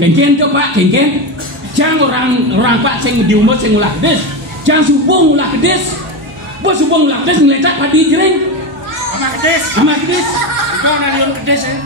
Kengken tuh Pak, kengken. Jangan orang Pak sing diumur sing ulah kedes. Jangan subung ulah kedes. Bos subung ulah kedes ngeletak padi jering. Ama kedes. Kau nali ulah kedes ya.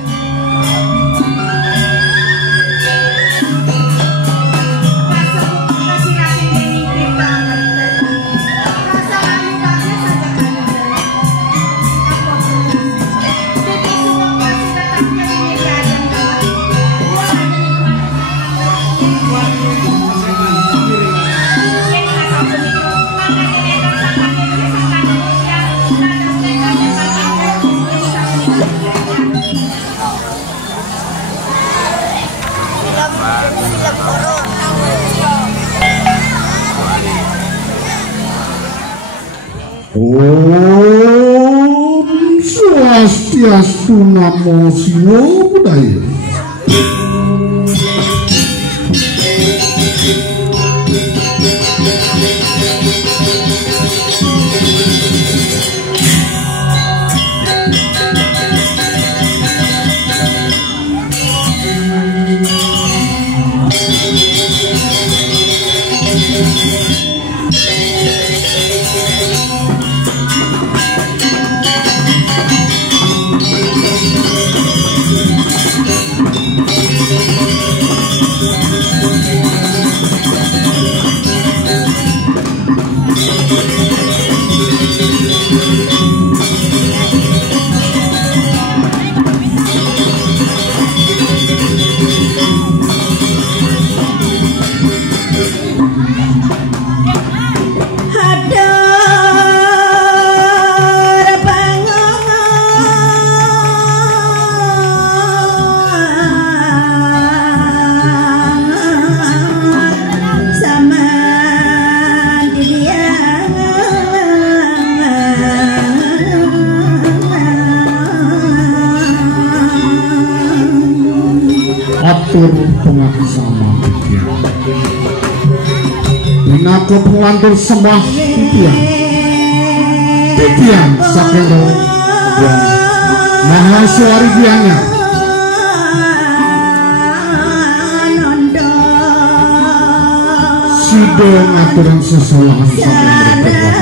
Om Swastiastu Namo Silo Budaya. Aku pengantul semua titian sakendo mahaswari dianya sido ngaturan sesolahan sampai mereka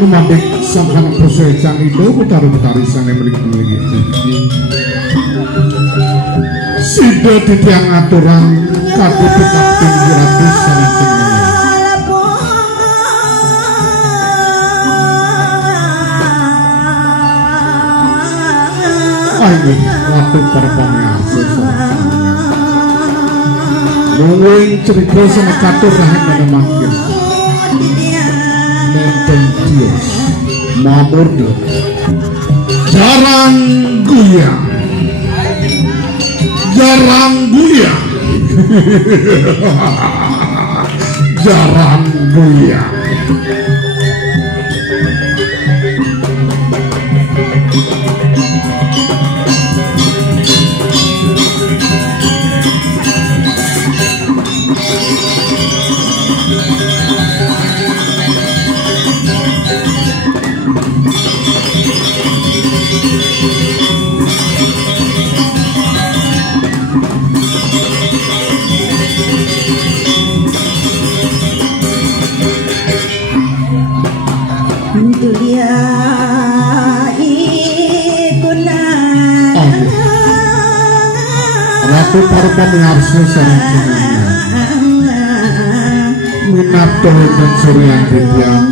Umadak sampai persecan itu putar-putari sana milik-milik itu sido titiang aturan kaku tetap tinggi ratus saling ini waktu para pamer nungguin cerita sama katur rahim dan makin nonton Dios Mamurdo jarang goyang jarang goyang Ratu para pengarsa sareng senangnya Minato dan Suryan Dityang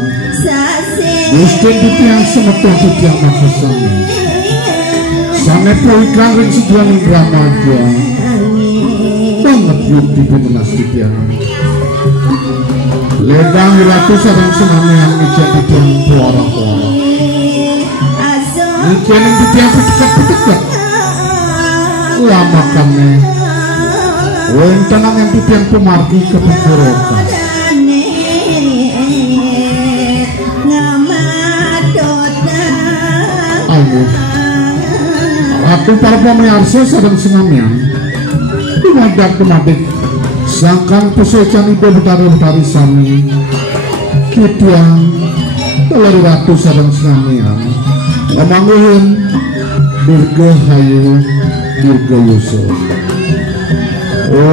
Gusti Dityang semeton Dityang makasami Sane poikang ring sebuah Indramaja banget yuk dipenelas Dityang Ledang Ratu sareng senangnya yang ngejak Dityang puara-puara Ngejak yang Dityang pedekat-pedekat lama kami wen tenang yang titian pemargi ke penjorokan ayo Ratu para pemirsa sedang sengamian dimadak-madik sangkang pesecan ibu betari-betari sami Kitiang telur watu sareng senamian ngomongin dirgahayu dirgayuso Om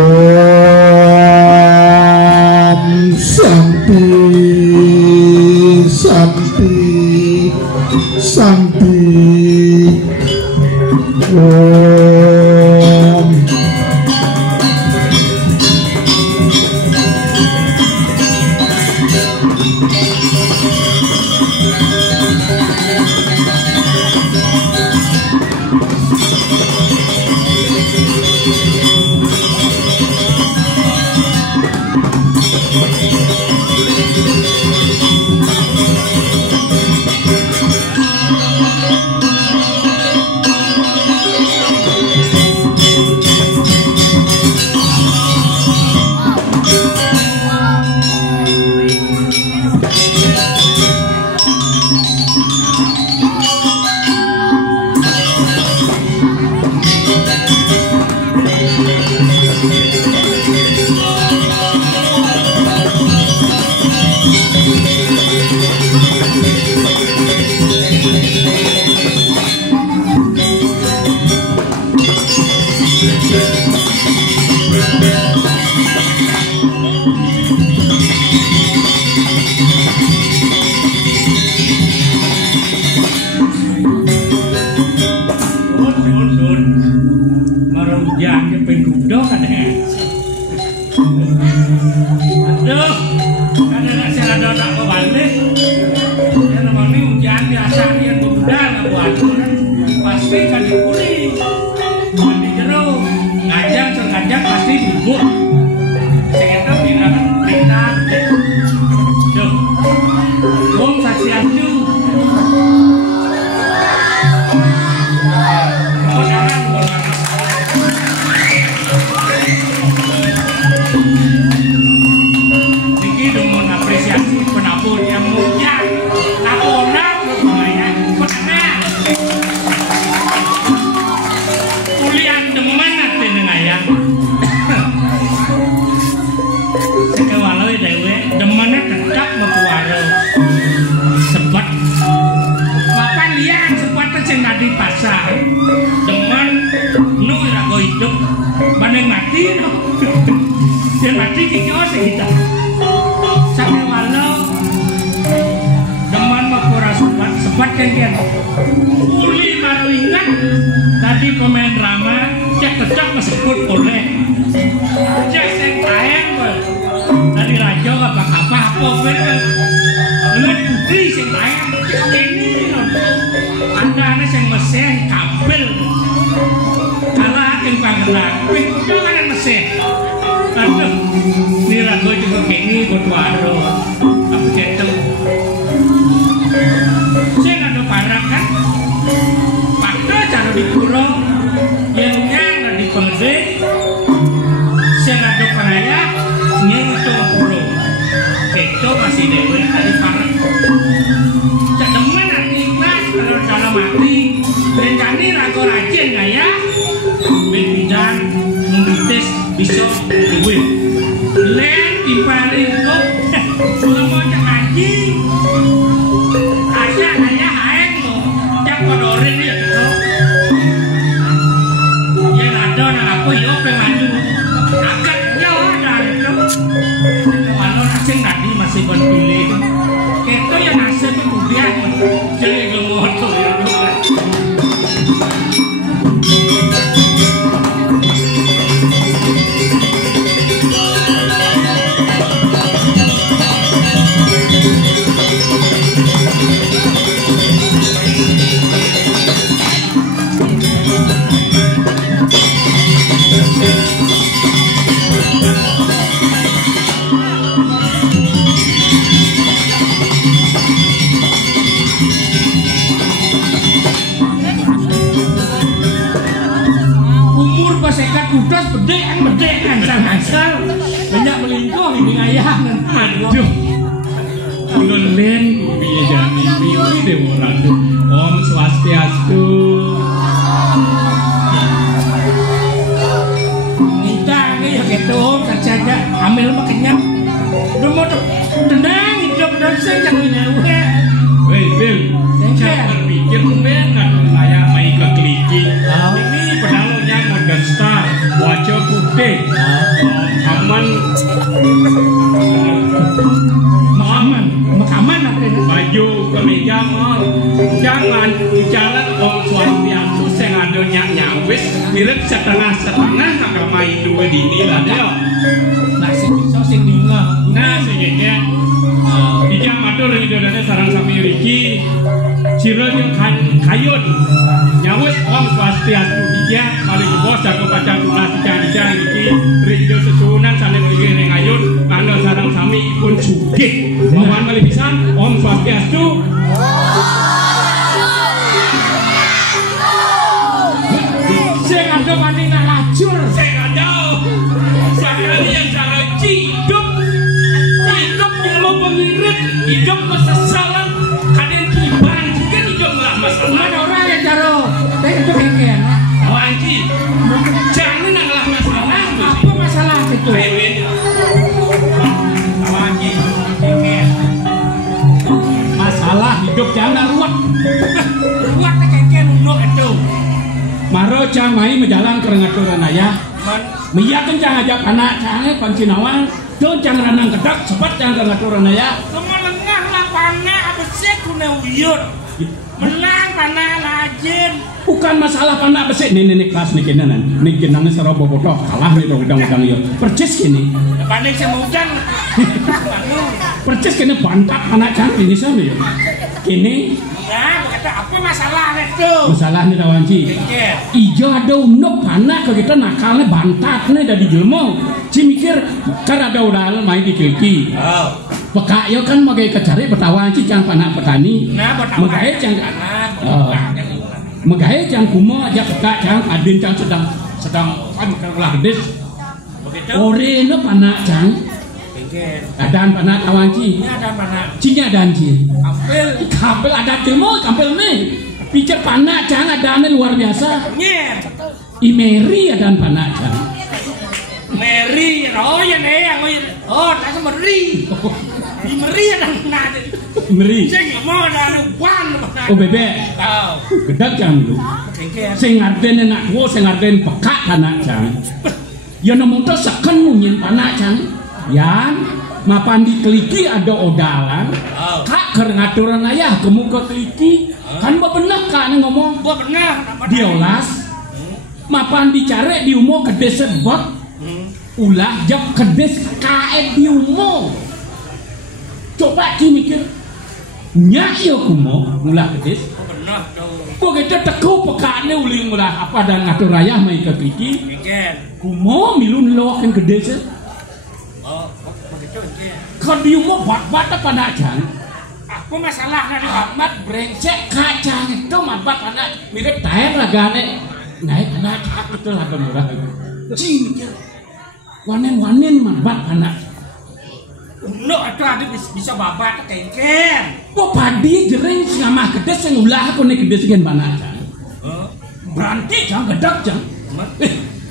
Santi Santi Santi Om banyak melingkuh ini ayah aduh ngelen piye jane iki demoran Om Swastiastu kita ini ya gitu Om saja ambil mah kenyang udah mau tenang hidup dan jangan ini. Hei Bil, jangan berpikir men ngatur raya mai ke kliki. Ini pedalnya modern star, wajah putih, aman, aman baju kemeja mal. Jangan jalan om Swastiastu sing ada nyak-nyawis, mirip setengah-setengah agak main dua dini lah dia. Nah sing bisa sing nyungah. Nah sehingga di jam atur ini dodane sarang sami Riki sira yang kayun nyawes om Swastiastu dia mari bos aku baca tulis dicang iki Riki sesunan sale mriki ring ayun kanggo sarang sami pun sugih mawan malih pisan om Swastiastu. Sing ada paning lajur Sing ada sakali yang cara hidup mau pengirit hidup kesesalan kalian kiban juga hidup nggak masalah. mana orang yang caro itu kengken Wanci jangan nggak masalah apa masalah itu Wanci kengken masalah hidup jangan ruwet kengken unduk itu maro cang mai menjalan ke rengaturan ayah miyakan cang ajak anak cangnya pancinawang don cang ranang kedak cepat cang rengaturan ayah kemelengah lah panah abesek kuna uyut menang panah lajin bukan masalah panak besek nih kelas nih kenanan nih kenangnya seroboh bodoh kalah nih dong udang yuk percis kini panik semujan percis kini bantak anak cantik ini sama yuk kini ya berkata apa masalah itu masalahnya Tawanci ijo ada unuk panak ke kita nakalnya bantak nih dari jelmo si mikir kan ada udah main di kilki peka yo kan magai kecari Tawanci cang panak petani magai cang Megahnya cang kumo aja peka cang adin cang sedang kan kelah des ore no panak cang adaan panak Tawanci ada panah cinya danci ampil kampel ada temo kampel nih pikir panak cang adaannya luar biasa nyer imeri adaan panak cang Mary oh ya nih oh tak semeri Mary ada nade imeri saya mau ada wan oh bebek gedak cang lu sing arden enak wo sing arden peka panak cang ya namun tuh seken munyin panak cang yan mapan di keliki ada odalan kak kerengaturan ayah kamu ke keliki kan benar kak nih ngomong benar diolas mapan dicari di umur kedes sebot ulah jam kedes kae di umur coba ki mikir nyak yo kumo ulah kedes benar tuh kok kita teku pekane uling ulah apa dan ngatur ayah mai ke keliki kumo milun lo kan kedes kalau di umur bat apa nak jang? apa masalah nade Amat brengsek kacang itu mabat anak mirip tayar lagane naik anak itu lah murah cing wanen mabat anak no itu ada bisa babat kengken kok padi jering singamah kedes yang ulah aku nih kedes gen panak jang berarti jang gedak jang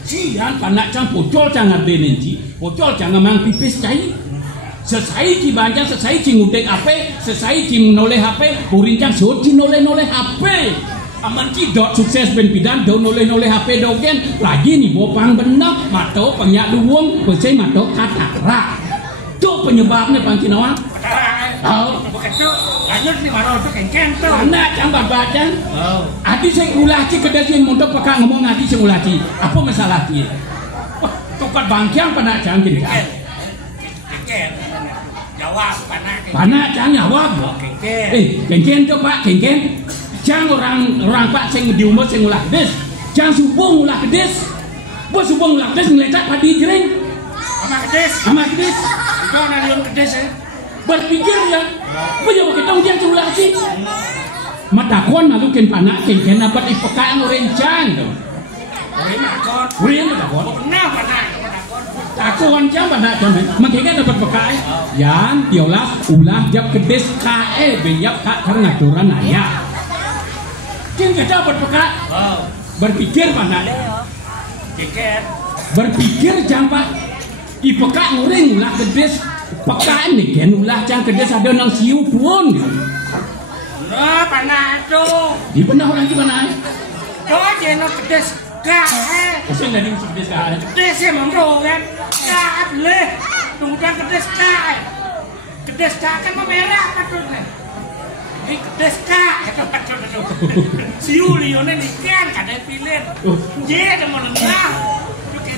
sian panak jang pocol jang ngardenin ci pocol jang ngamang pipis cai sesai ci banjang sesai ci ngudek HP sesai ci noleh HP burincang sot ci noleh HP aman ci dot sukses ben pidan do noleh HP dogen lagi nih bopang benak mato pengyak duwung pesai mato katara itu penyebabnya Pancinawa begitu lanjut nih baru itu kengken tuh anak cang babacan adi sing ulah ci kedes yang mondok peka ngomong adi sing ulah ci apa masalah ci tokat bangkiang panak cang gini jawab panak cang jawab kengken coba kengken cang orang pak sing di umur sing ulah kedes cang subung ulah kedes bos subung ulah kedes ngeletak padi jering sama kedes itu nalion kedes ya berpikir ya punya kita ujian ulah sih matakon malukin panak kengken dapat ipekaan rencang tuh matakon pernah panak takon jam panak jam makanya dapat pekai yang diolah ulah jam kedes kae benyak kak karena aturan ayah kin kita dapat pekai berpikir panak kengken berpikir jam pak ipeka nguring ulah kedes Pekaan nih kan ulah cang kedes ada nang siu pun. Nah, panah tuh. Di benar orang gimana? Tuh jenuh kedes kah? Saya nggak diusir kedes kah? Kedes emang kan? Kah boleh. Tunggu kedes kah? Kedes kah kan merah apa tuh? Ini kedes kah? Siu lione nikian kada pilih. Dia mau nendang.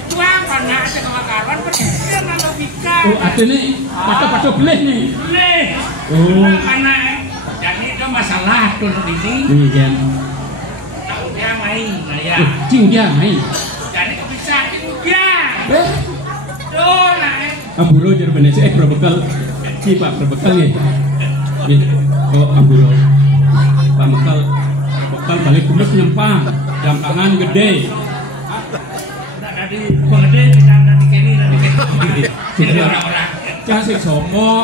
Tuang panah aja kemakaran berpikir nama Vika. Oh, ada nih, patah-patah beleh nih. Boleh. Oh, Panah. Jadi itu masalah tuh di sini. ini kan. Tak dia main, ya. Cing dia main. Jadi bisa dia. Tuh lah. Abulo jadi bener sih, berbekal. Si Pak berbekal nih. Nih, oh abulo. Pak bekal balik kumis nyempang. Jam tangan gede. Tadi pengede kita nanti kini. Ini orang-orang. Kasih somo.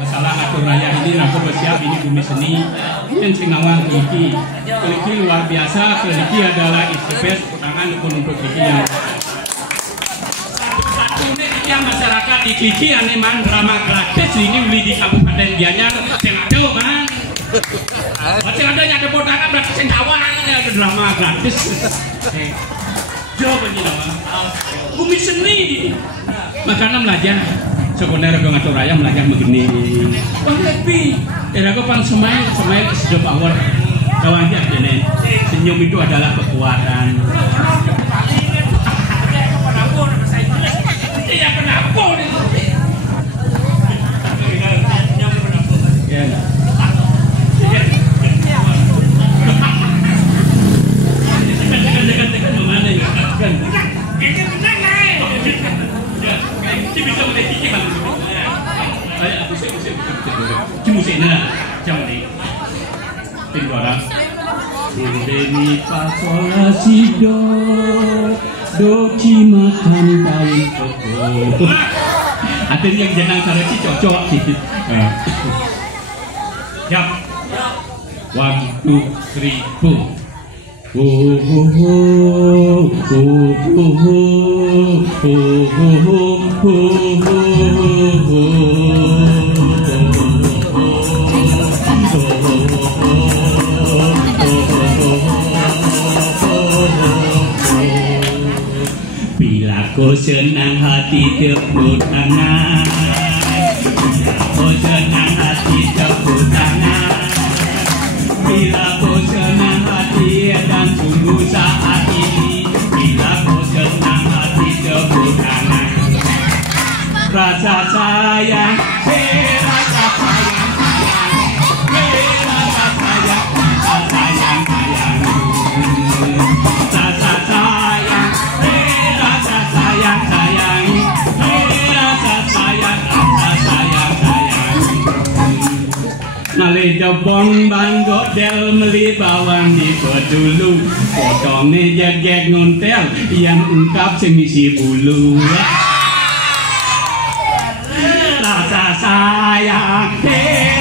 Masalah atur raya ini aku bersiap ini bumi seni yang singawang Kiki. Kiki luar biasa. Kiki adalah istipes tangan untuk Kiki yang satu ini yang masyarakat di Kiki yang memang drama gratis ini beli di Kabupaten Gianyar yang ada kan. Masih ada bodakan berarti sengkawan ada drama gratis. Jauh begini bumi seni makanya belajar sebenarnya gue ngatur raya belajar begini bang lebih dan aku pang smile sudah power kawannya ini senyum itu adalah kekuatan ya kenapa Demi pasola si do ci makan tahun koko. Atin yang jenang karena si cocok sih. Siap. 1, 2, 3, boom. Bila kau senang hati tepuk tangan, kau senang hati tepuk tangan. Bila kau senang hati dan sungguh saat ini, bila kau senang hati tepuk tangan. Rasa sayang, rasa sayang, rasa sayang, rasa sayang, rasa sayang, rasa sayang, sayang, rasa sayang, rasa sayang, sayang. Nali jebong banggo del meli bawang di pedulu, potongnya jegek ngontel yang ungkap semisi bulu. Rasa sayang,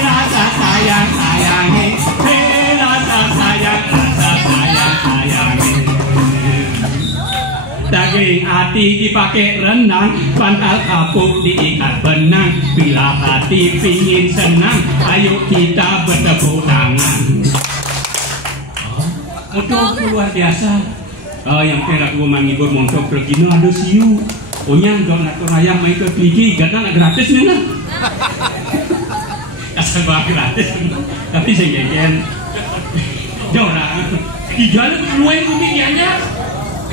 rasa sayang, sayang, rasa sayang, sayang. Daging hati dipakai renang, bantal kapuk diikat benang. Bila hati pingin senang, ayo kita bertepuk tangan. Motor luar biasa. Oh, yang perak gua menghibur montok regino ada siu. Punya dong ngatur ayam main ke Kiki, kadang gratis nih nah. Asal bawa gratis, tapi saya genggen. Jorang, di jalan luain bumi Gianyar,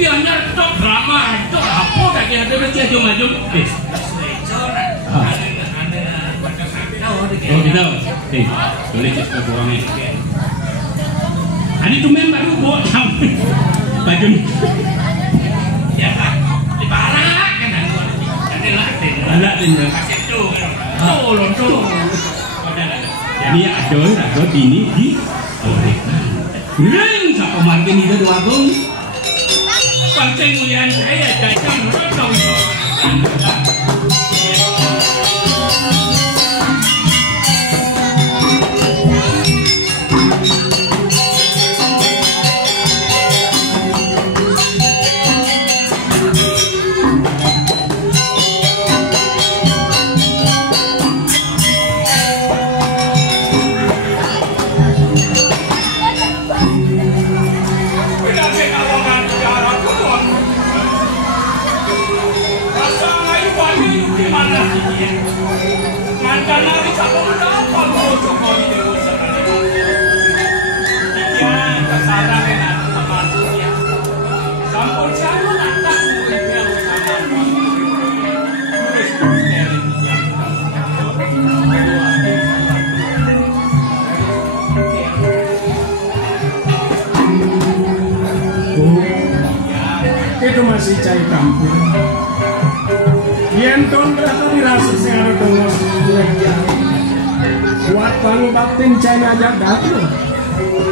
Gianyar tok drama, tok apa kaki ada baca jom-jom. Oh gitu, boleh cek buangnya. Hari itu memang baru bawa baju. Ya pak, di barat. Ada tinggal kasih tuh, tolong. Jadi ada bini di Ring sapa margin itu dua gong. Pantai mulian saya jajan dong. mantan hari kamu udah apa mau coba video sekarang ya tersadar enak teman-teman sampun saya tak boleh sama itu masih cai kampung yen ton berasa dirasa sekarang tengos buat pangu baktin cai aja datu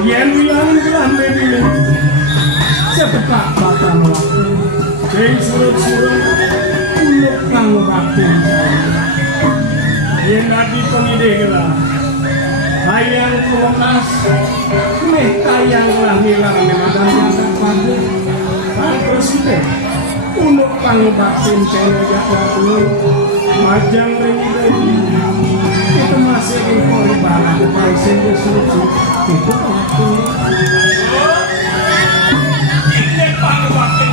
yen wilangin kelam bebili sepetak batang waktu cai surut-surut uluk pangu baktin cai yen nadi pengide gelah hayang kelokas meh tayang lah hilang memadam jangan padu presiden untuk pangbatin channel jadwal majang lagi itu masih korban pricing disrupsi itu waktu ini pangbatin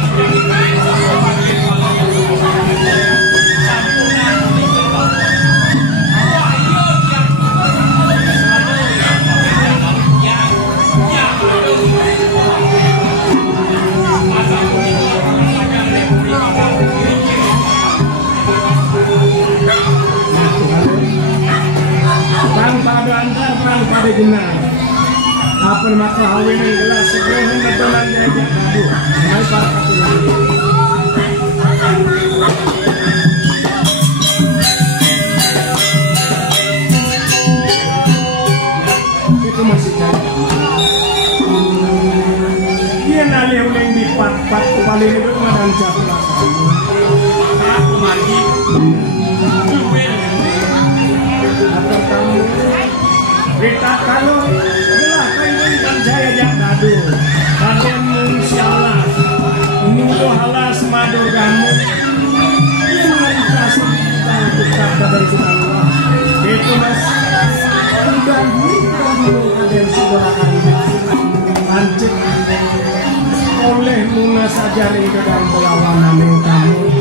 pada jenar apa maka hawin yang gelas sebelum ngedolan diajak aduh mulai para itu masih cari dia nali yang dipat-pat kembali itu madan jatuh aku lagi atau kamu kita kalau itulah kainan saya jak dadu kadang insyaallah ini lo halas madur kamu ini manifestasi kita untuk dari Allah itu mas udah ada segala kali lancip oleh munasajari ke dalam perlawanan kamu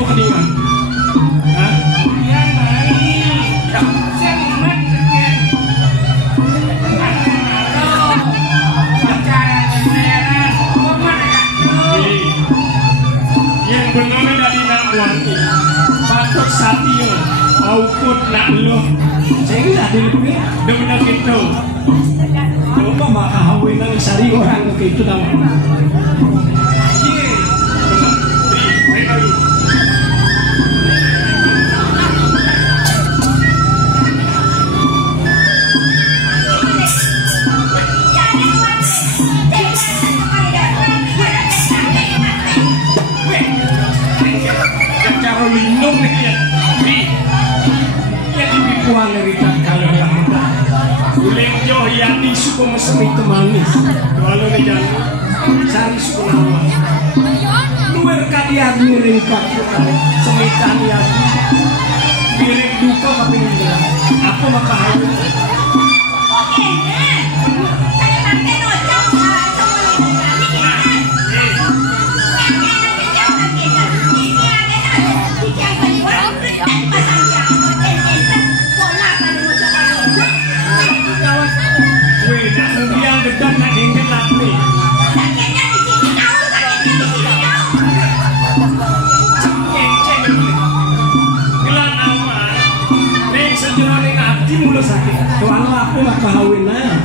Apa kedingan? Hah? Iya, baik. Satio aukut nak lo saya nggak ada lebih benar gitu coba maka hawin nang sari orang begitu tahu lindung nih ya, ya dibipuan dari kalau yang muda, uleng jauh ya di suku mesem itu manis, kalau nih jangan cari suku nama, luar kadian miring kakuan, semitan ya, miring duka tapi enggak, apa maka harus? Dan nak ingin lagi. Bilang awal, neng sejauh neng abdi mulu sakit. Tuan aku nak kahwin lah.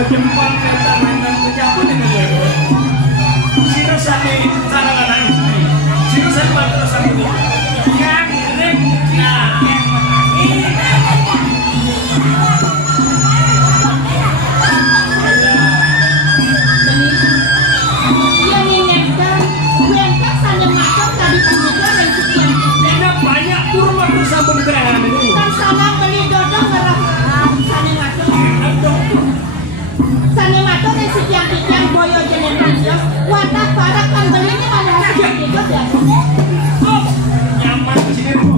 Jempat kereta mainan kejauhan dengan gue. Sino sakit cara anak istri. Sino sakit bantu sakit ini. Yang remnya. Yang ingatkan, kuentak sana makan tadi pengajar dan sekian. Enak banyak kurma bersambung gerangan ini. Dan sana beli dodong merah sana makan. Sana makan dan sekian boyo jenis ranjos. Wadah para kan belinya mana sekian tiga ya. Oh, nyaman di sini bu.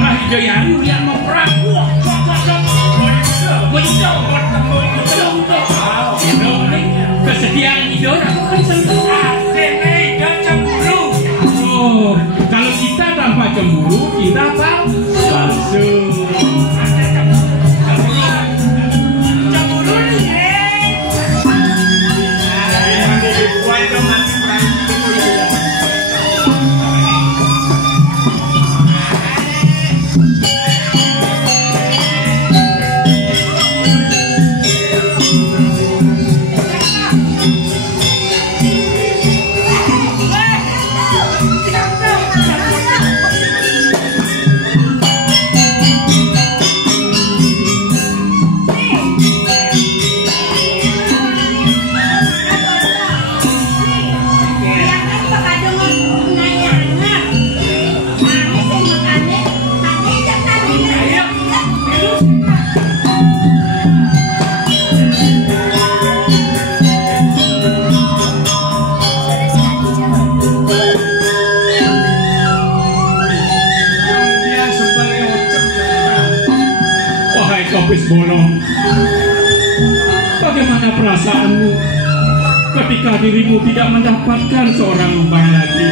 Tambah Hidayari lihat mau perang. Wah, kesediaan hidup kan sentuh cemburu. Oh, kalau kita tanpa cemburu kita apa? Langsung cemburu nih. Bagaimana perasaanmu ketika dirimu tidak mendapatkan seorang lembah lagi?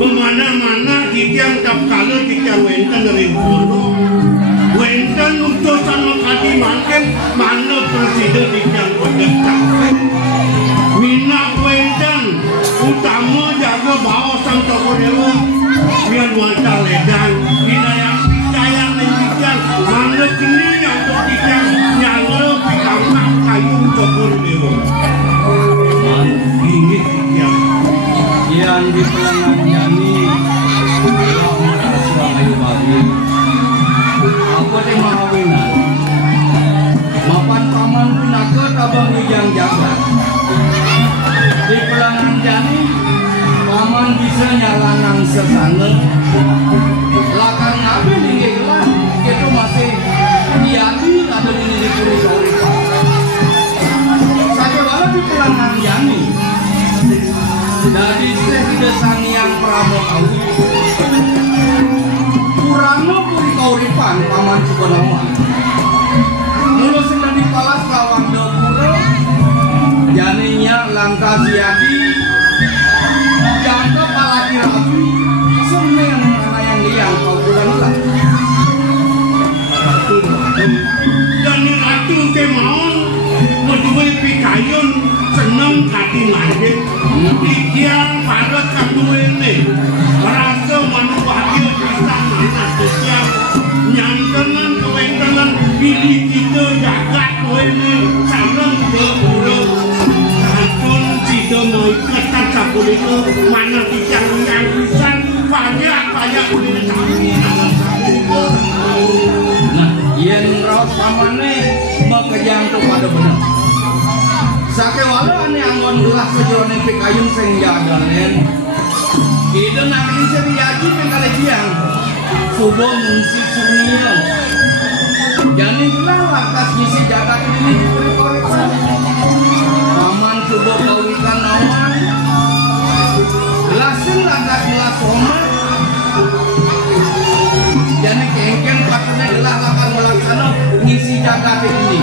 Pemana-mana titiang tap kala titiang wenten rintono wenten utusan makadi mangken mana presiden titiang kodak takkan minak wenten utama jaga bawa sang toko dewa biar wanta ledang dinayang picayang dan titiang mana kini yang untuk titiang nyala pikangak kayu toko dewa ini titiang yang di pelengan nyani kayu bagi apa di mahawinan mapan paman pinaga tabang wijang jaga di pelengan nyani paman bisa nyalanang sesana lakar ngabe dinggilah itu masih diadi atau di puri-puri saya wala di pelengan nyani dari tidak sang yang pramokawi kurangnya puri kauripan paman Subanama mulu sedang dipalas lawan dapura janinya lantas yadi jangka palaki rabi semen mana yang liang kau kurang lah dan ratu kemauan berdua pikayun seneng hati mandi tiang parat kandu ini merasa manfaatnya bisa mana setiap nyantengan kewentengan pilih kita jagat ini sarang berurut kakun kita mau iketan sabun itu mana tiang yang bisa banyak boleh kami nah yang ros pamane makejang tu pada benar sake wala ane anggon gelas sejone pikayun sing jaganen ide nakni seri yaji pengale jiang subo mungsi sunian jani gelah lakas ngisi jagat ini diperi-peri paman subo kawikan nawan gelasin lakas gelas homat jani kengken patutnya gelah lakas melaksana ngisi jagat ini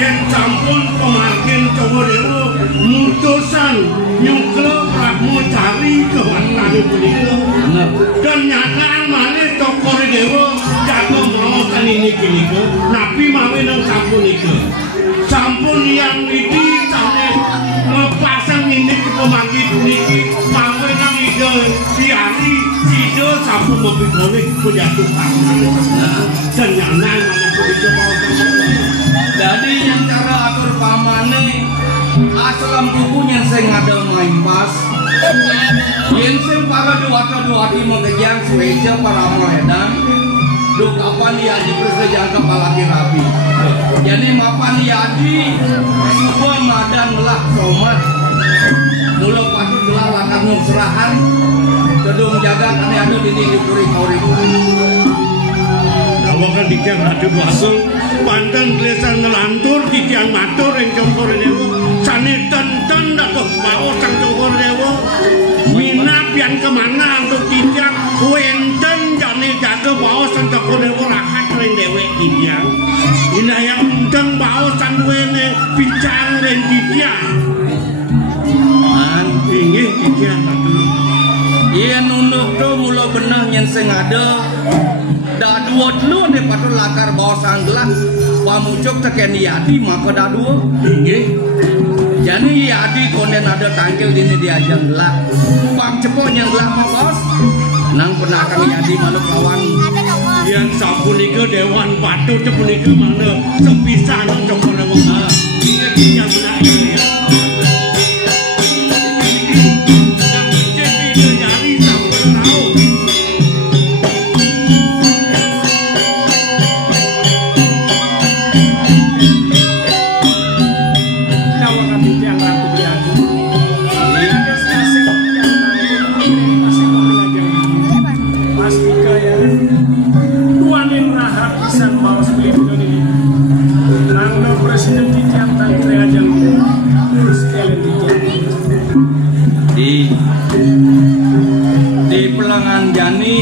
yang campur pemakin coba dewa mutusan nyuklo pramu cari kewatan itu dan nyatang mana toko dewa jago mau kan ini kini ke nabi mau nang campur itu campur yang ini sampai pasang ini ke pemagi ini mau nang ide diari ide campur mau boleh kejatuh dan nyatang mana itu mau jadi yang cara atur pamane aslam tubuhnya sing ada main pas yang sing para dua di mengejang seweja para meledang do kapan yadi persejang kepala rapi jadi mapan yadi subuh madan lah somat mula patut gelah lakan serahan kedung jaga kane ada dini dipuri kauri awakan dikang ada basel pantang kelesan ngelantur di tiang matur yang campur dewa sani tenten atau bawa sang campur dewa minap yang kemana untuk tiang wenten jani jaga bawa sang campur dewa rahat ring dewa tiang ina yang undang bawa sang wene bicara ring tiang ingin tiang iya nunduk tuh mula benah yang sengada dah dua dulu deh patut lakar bawa sanggelah pamucuk teken yadi maka dah dua jadi yadi konden ada tangkil ini diajang gelah bang cepoknya gelah makos nang pernah kami yadi malu kawan yang sabun itu dewan batu cepun itu mana sepisah nang cokor dewa ini yang benar ini ya di pelangan jani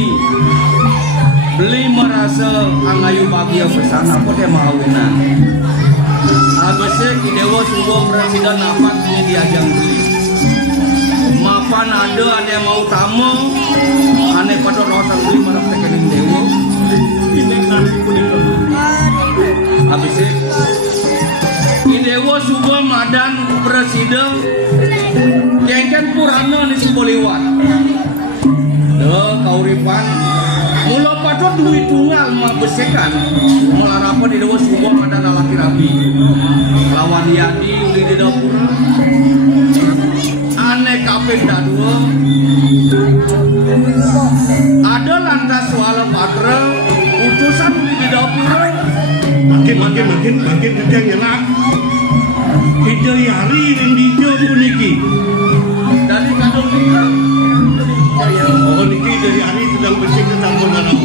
beli merasa angayu bahagia pesan apa dia mahawinan abisnya kidewa subuh presiden napak ini diajang beli mapan ada yang mau tamu aneh pada rosan beli marah tekenin dewa abisnya kidewa subuh madan presiden jengken purana ni si boliwat kauripan mula patut duit tunggal mah besekan melarapa di dewa subuh madan lalaki rabi lawan yadi uli di dapur aneh kapin dadua ada lantas wala patra utusan uli di dapur makin kerja ngelak ide hari yang dijo puniki dari kadang nikah oh niki dari hari sedang bersih ke campur dalam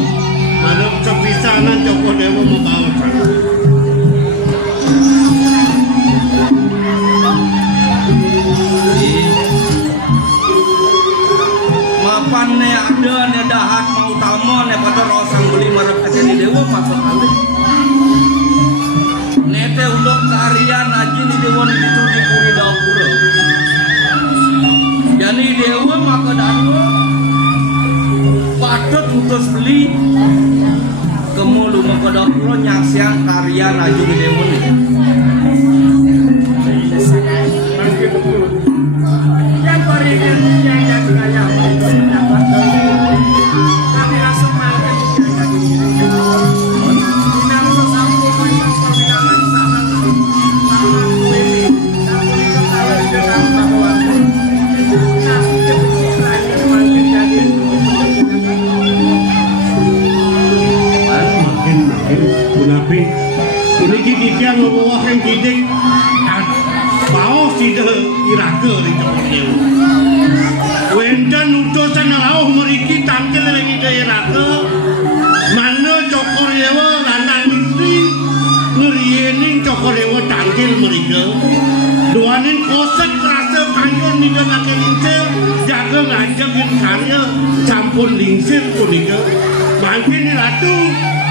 mana kepisanan Joko Dewa membawa mapan ne ada ne dahat mau tamu ne pada rosang beli marap kasih dewa maksud kali nete untuk tarian aja di dewa di situ di puri dapur jadi dewa maka danu patut utus beli kemulu maka dapur nyaksian tarian aja di dewa nih yang koridor yang jadinya kami langsung makan Uniki kikian ngomong yang gidik mau tidak iraka di tempat dewa wendan utusan rauh meriki tampil lagi ke iraka mana cokor dewa lanang istri ngeriening cokor dewa tampil mereka doanin kosak rasa kanyon di dalam lingsir jaga ngajakin karya campur lingsir kunika makin ratu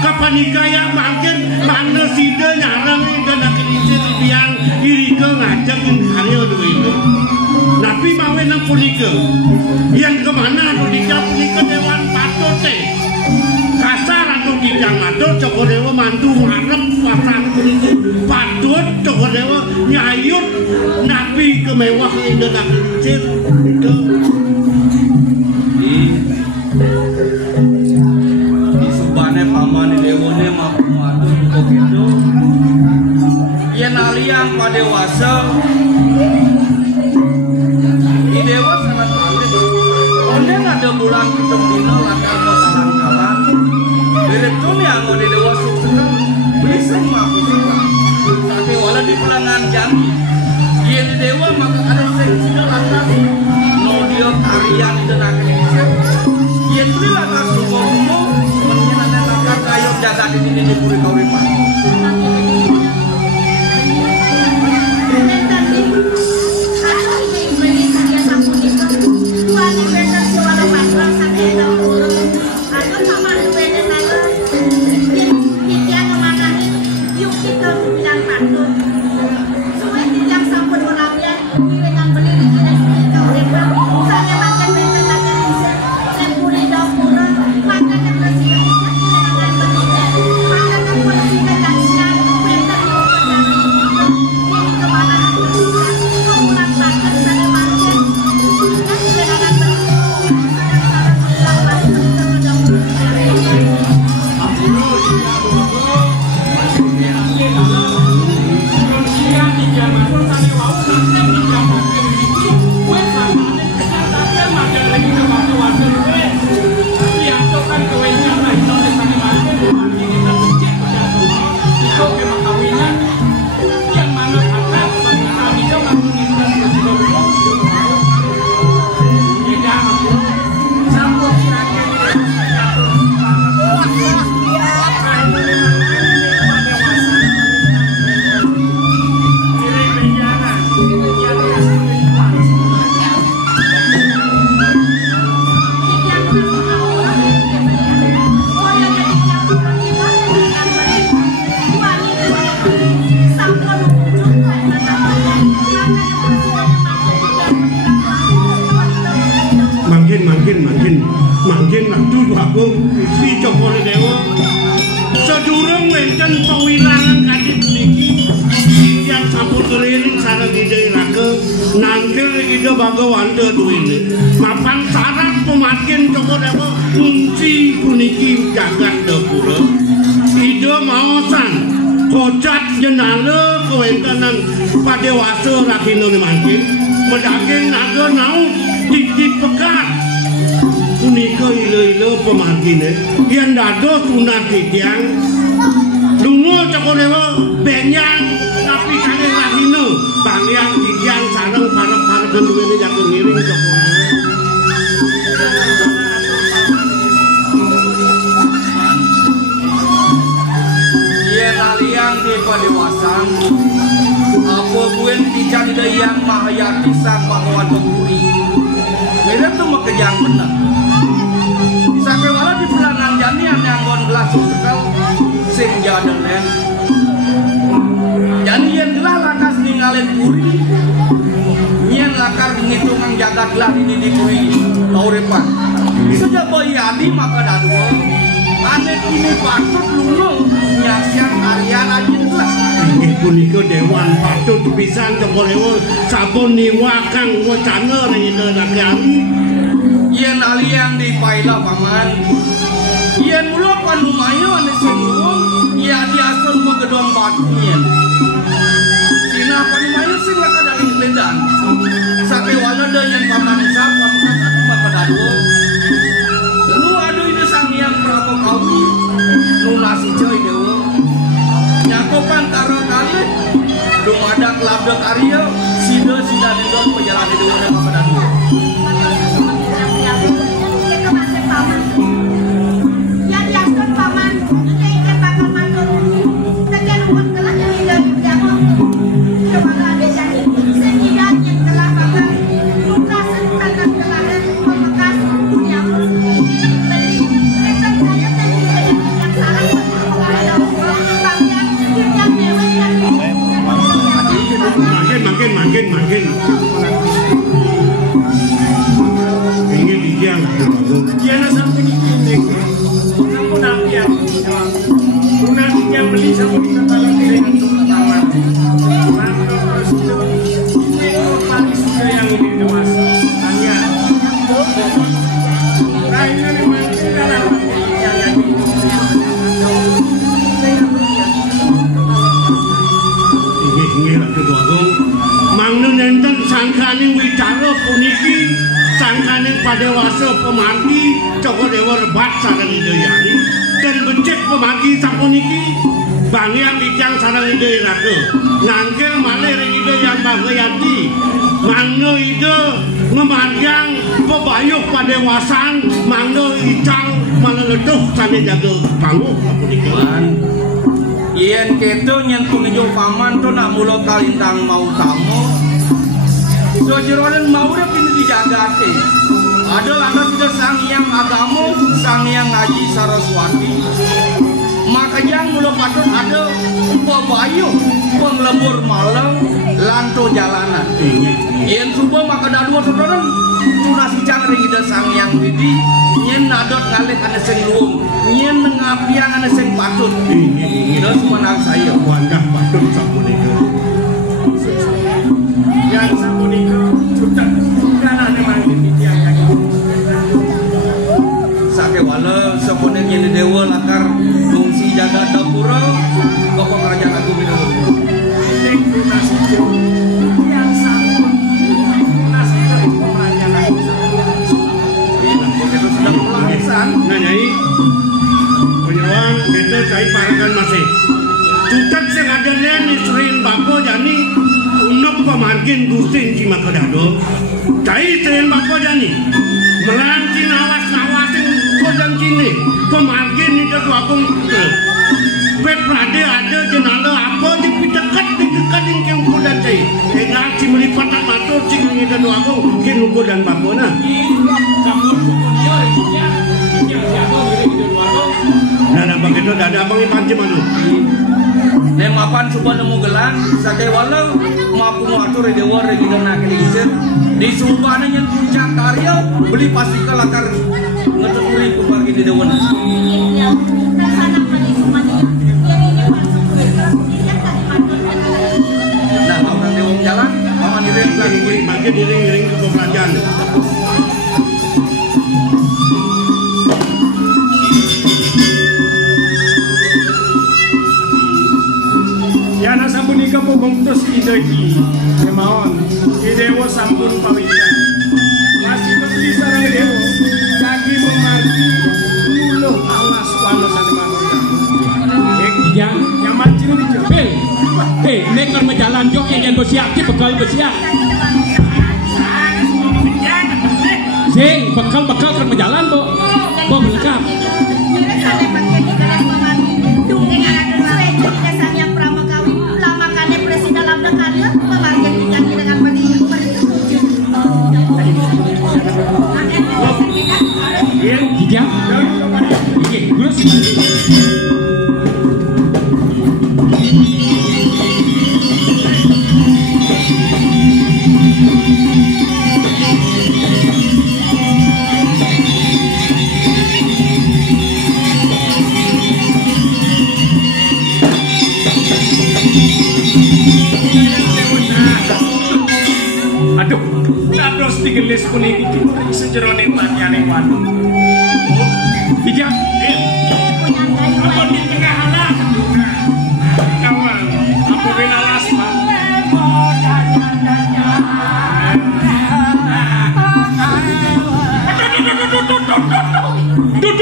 kapan nikah makin mana sida nyarang dan akan isi biang diri ke ngajakin karya dua itu tapi mawe nang punika yang kemana punika dewan patut teh kasar atau tidak atau Joko Dewa mantu ngarep pasang punika patut Joko Dewa nyayut nabi kemewah dan akan isi itu paman dewone mampu matur buka gitu yen aliang pada dewasa di dewa sangat alit onde ada bulan hitung dino lakal kalan-kalan beretun yang di dewa sukses bisa mampu tapi wala di pelangan janji yen di dewa maka ada seksi lakas no dia tarian dan akhirnya yen beli lakas rumah kayu jaga di sini di puri kauripan. Kita mangkin waktu aku istri Joko Dewa sedurung wenten pewilangan kadit niki yang sampun keliling sareng ide irake nangkil ide bagawante duwene mapan syarat pemarkin Joko Dewa kunci puniki jagat dapura ide maosan kocak jenale kewentanan padewasa rakino mangkin medaging naga nauk titip pekat punika ilo-ilo pemargine yang dado tunat titiang lungo Joko Dewa benyang tapi kangen rahino bangyang titiang sareng para genduwene jago ngiring Joko Dewa yen aliang di padewasan apa buen tican dayang mahayati sang bangwan pemburi mirip tuh makejang bener sampai walau di bulanan janian yang gon gelas sekal sing jadenen janian gelah lakas ninggalin puri nyen lakar ngitungan jagat gelah ini di puri laurepan sejak bayi adi maka dadua aneh ini patut lungo nyasian karya rajin gelas punika dewan patut pisan Joko Dewa sabun niwakang wacana ringin nakari yen aliang di paila paman yen mulo panumayo ane senggung ya di asal mo gedong batu yen sina panumayo sing laka dari bedan sake wala de yen paman sa paman ati makadado lu adu ide sang yang prato kawi nu nasi coy dewa nyakopan karo kali dung ada kelabdek Arya sida didon perjalanan dewa dan makadado makin ingin dijang Yana sampun iki sampun ampian lunas yang beli sampun disampaikan dengan pertama maka prosedur ini paling sudah yang lebih dewasa hanya lainnya memang dalam jalan ingin kedua Mangnen enten sangkaning wicara puniki sangkaning padewasa pemargi Joko Dewa rebat sareng ide yani dan becik pemargi sapuniki bangyang dijang sareng ide irake nangkel malih ring ide yang bahayati mangno ide ngemargang pebayuh padewasan mangno icang maleleduh sane jaga panggung sapuniki yen keto nyen pengejo paman to nak mulo kalintang mau tamu so jeronen mau rep ini dijagate ada lantas sudah sang yang agama sang yang ngaji Saraswati maka yang mulo patut ada pebayuh penglebur malam lanto jalanan yen subuh maka dadua sodoran tunas icang ring ida sang yang widi nyen nadot ngalih ana sing luwung nyen ngapiang ana sing patut terus menang saya wandah patut sapunika yang sapunika sudah kana memang ditiang yang sake wala sapunika nyen dewa lakar fungsi jaga dapura pokok kerajaan agung itu nek tunas ijo yang sampun tunas itu kerajaan agung itu sedang pelaksan nah nyai penyewang itu cai parakan masih tutak sing ada ni serin bako jani unuk pemargin gustin cima kedado cai serin bako jani melanci nawas-nawasin kodang cini pemargin itu aku pet prade ada jenala apa di dekat yang kuda cai egal si melipatan matur cing ngida do aku kin lugo dan bako na kamu dia yang siapa gitu dua nada begitu dada abang pancim anu. Nemapan coba nemu gelang, sate walau mampu ngatur dewa regina kelisir. Di subana yang puncak karya beli pasti kelakar ngeturi kubagi di dewan. Nah, orang dewang jalan, paman diring lagi, makin diring ke kerajaan. Yana sampun ika pubungtus ideki Nemaon Idewo sampun pawita Masih kebeli sarang dewo Jagi memarti Nuluh Allah swano sanemanoya Yang nyaman cini dijauh nek kan jalan jok yang bersiap ki bekal bersiap sing bekal kan berjalan bo lengkap Kijang, oke, terus. Aduh, terus digelis kuning itu sejeronin matiane waduh. Kijang, apa di tengah alas? Kawan, apa di alas pak?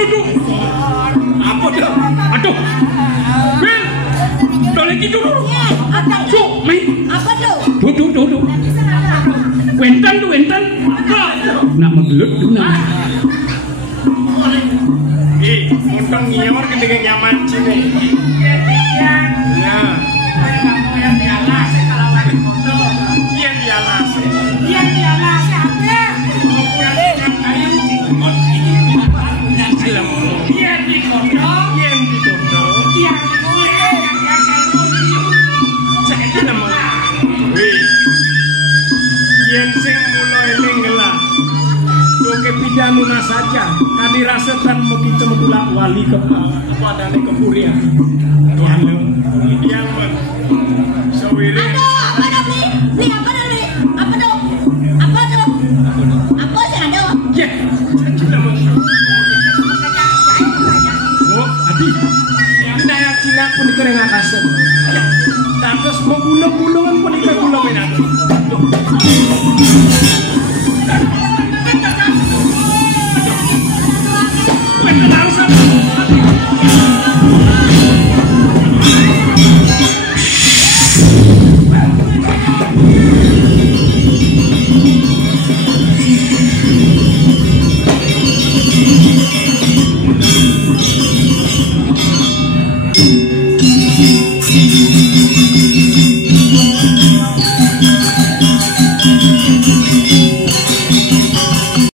Tuh. Apa dah? Aduh, Bil, boleh tidur dulu. Cuk, main. Apa tuh? Tuh. Wentan. Nak menggelut tu nak. Montong ngior ketika nyaman cine. Ya. Yang di alas kalau lagi foto. Yang di alas apa? Yang kayu. Yang di foto. Saya nama. Yang sing mulai lenggelah. Doke pidanuna saja. Kadi rasetan mungkin cemutulak wali kepadane kepurian. Halo. Yang bang. Sawiri. Aduh, apa dah beli? Apa tuh? Apa sih ada? Ya. Oh, adi. Ini dayak Cina pun dikereng akasan. Terus mau gulung-gulungan pun ikan gulung enak.